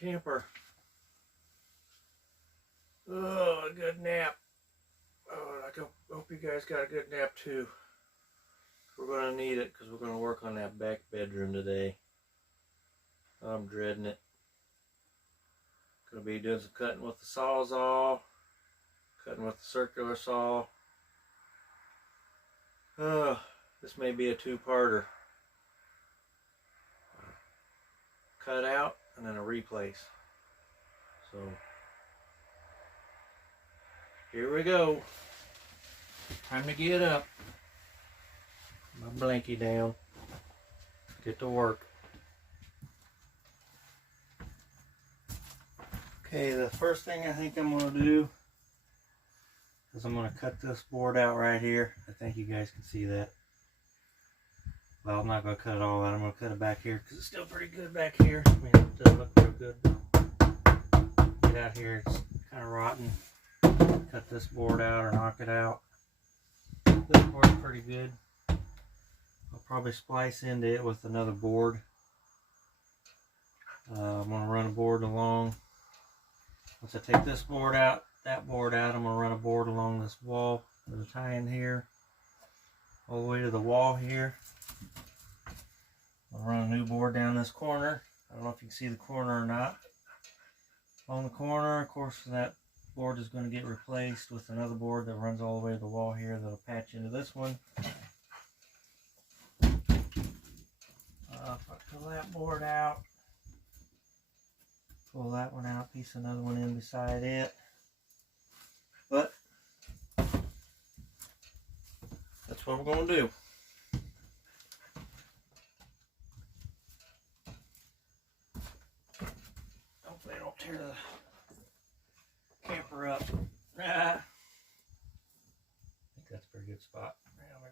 camper. Oh, a good nap. Oh, I hope you guys got a good nap too. We're going to need it because we're going to work on that back bedroom today. I'm dreading it. Going to be doing some cutting with the Sawzall, cutting with the circular saw. Oh, this may be a two-parter. Cut out and then a replace. So here we go. Time to get up. My blankie down. Get to work. Okay, the first thing I think I'm going to do is I'm going to cut this board out right here. I think you guys can see that. Well, I'm not going to cut it all out. I'm going to cut it back here because it's still pretty good back here. I mean, it doesn't look real good. Get out here, it's kind of rotten. Cut this board out or knock it out. This board's pretty good. I'll probably splice into it with another board. I'm going to run a board along. Once I take this board out, that board out, I'm going to run a board along this wall. There's a tie in here, all the way to the wall here. I'll run a new board down this corner. I don't know if you can see the corner or not. On the corner, of course, that board is going to get replaced with another board that runs all the way to the wall here that'll patch into this one. If I pull that board out, pull that one out, piece another one in beside it. But that's what we're going to do. Hopefully I don't tear the camper up. I think that's a pretty good spot.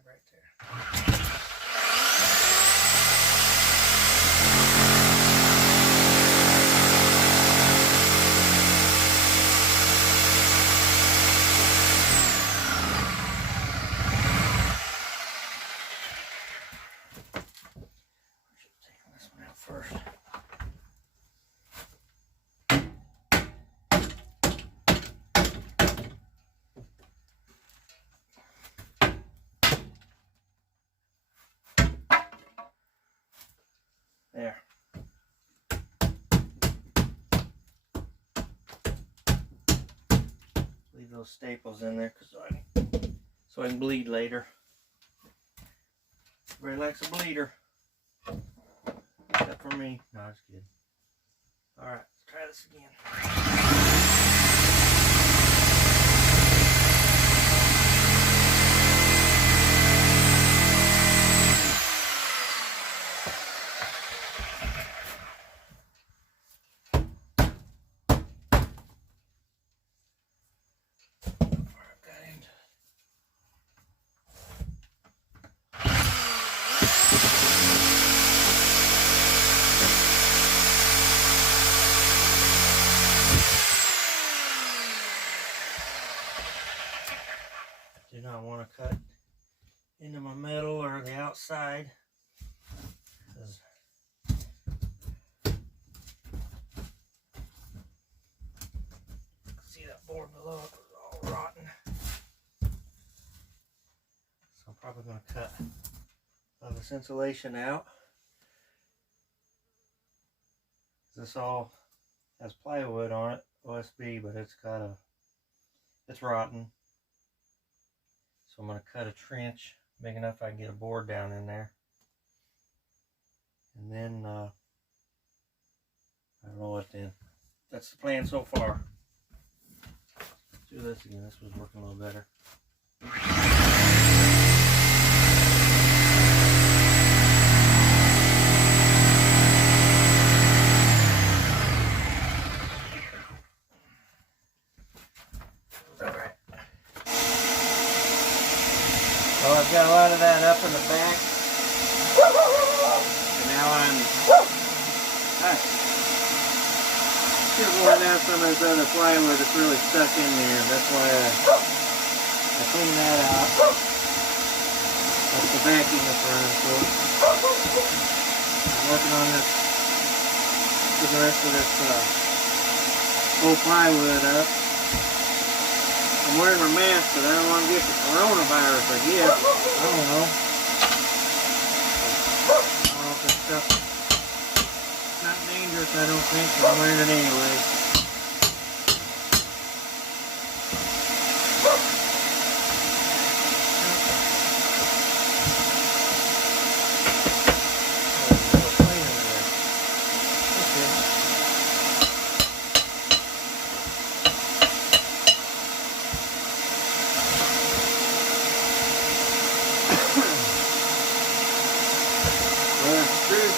Right there. First. There. Leave those staples in there so I can bleed later. Everybody likes a bleeder. Except for me. No, just kidding. Alright, let's try this again. Do not want to cut into my metal or the outside. See that board below, it was all rotten. So I'm probably going to cut this insulation out. This all has plywood on it, OSB, but it's rotten. So I'm going to cut a trench big enough I can get a board down in there. And then, I don't know what then. That's the plan so far. Let's do this again. This was working a little better. Well, I've got a lot of that up in the back, and now I'm still going down some of this other plywood that's really stuck in there. That's why I clean that out. That's the backing that's running, so I'm working on this of the rest of this old plywood up. I'm wearing my mask, but I don't want to get the coronavirus, I guess. I don't know. I don't know if this stuff's not dangerous, I don't think, but I'm wearing it anyway.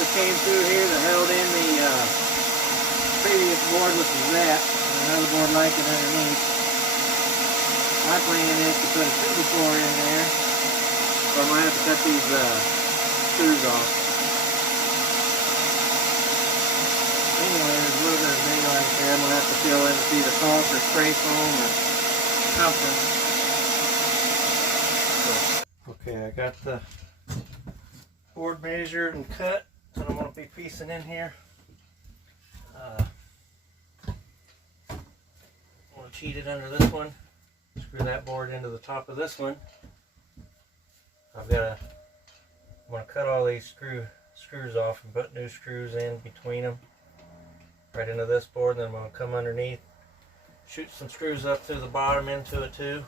Came through here that held in the previous board, which is that, and another board like it underneath. My plan is to put a 2x4 in there, so I might have to cut these screws off. Anyway, there's a little bit of daylight there. I'm going to have to fill in with either caulk or spray foam or something. So, okay, I got the board measured and cut. What I'm going to be piecing in here. I'm going to cheat it under this one. Screw that board into the top of this one. I'm going to cut all these screws off and put new screws in between them. Right into this board. Then I'm going to come underneath, shoot some screws up through the bottom into it too.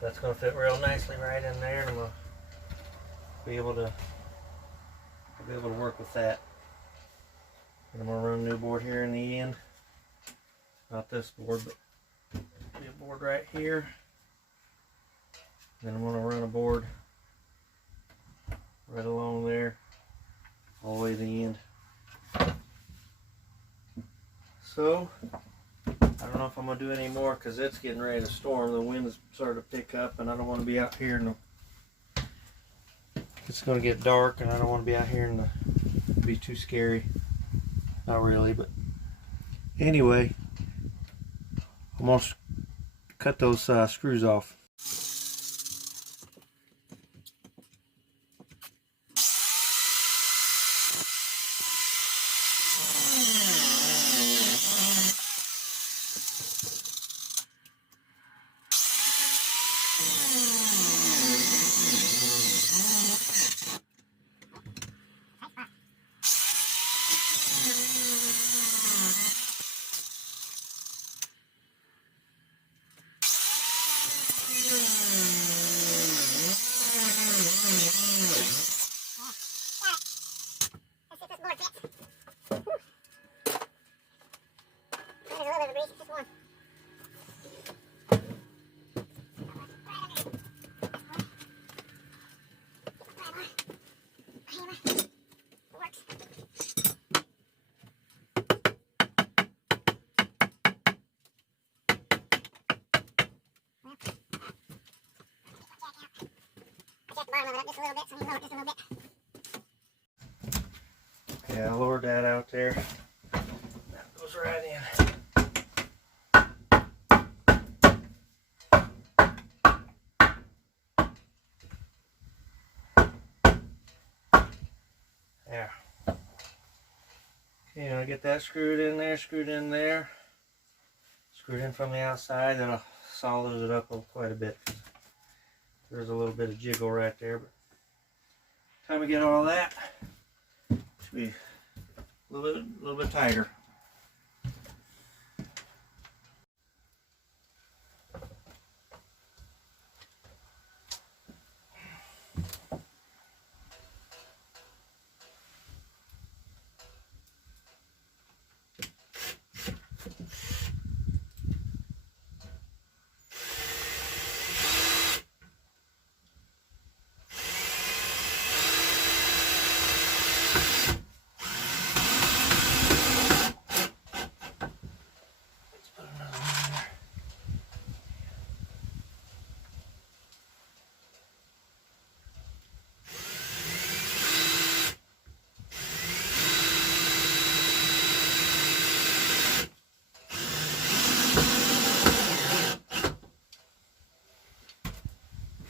That's going to fit real nicely right in there. And I'm going to be able to work with that. And I'm going to run a new board here in the end. Not this board, but a board right here. Then I'm going to run a board right along there, all the way to the end. So, I don't know if I'm going to do any more because it's getting ready to storm. The wind is starting to pick up and I don't want to be out here in the... It's going to get dark and I don't want to be out here and be too scary. Not really, but anyway, I'm going to cut those screws off. Okay, I lowered that out there. That goes right in. There. Okay, I get that screwed in there, screwed in from the outside. That'll solid it up quite a bit. There's a little bit of jiggle right there, but time we get all that, should be a little bit tighter.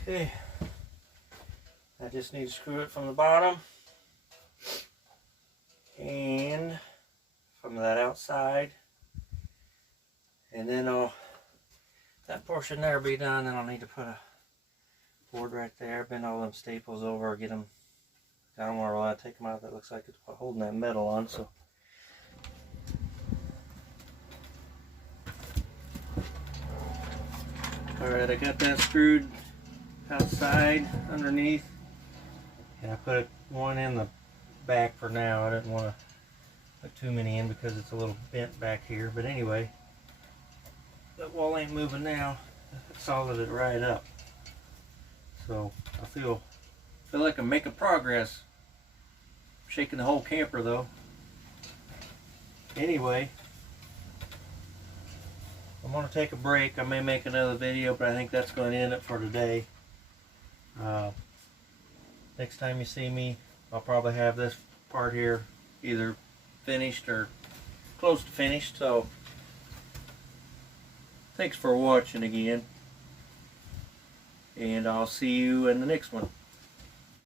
Okay, I just need to screw it from the bottom. and from that outside, and then that portion there will be done. Then I'll need to put a board right there, bend all them staples over, get them, got them where I take them out. That looks like it's holding that metal on. So alright, I got that screwed outside underneath, and I put one in the back for now. I didn't want to put too many in because it's a little bent back here, but anyway, that wall ain't moving now. I soldered it right up, so I feel like I'm making progress. Shaking the whole camper though. Anyway, I'm going to take a break. I may make another video, but I think that's going to end it for today. Next time you see me, I'll probably have this part here either finished or close to finished. So thanks for watching again, and I'll see you in the next one.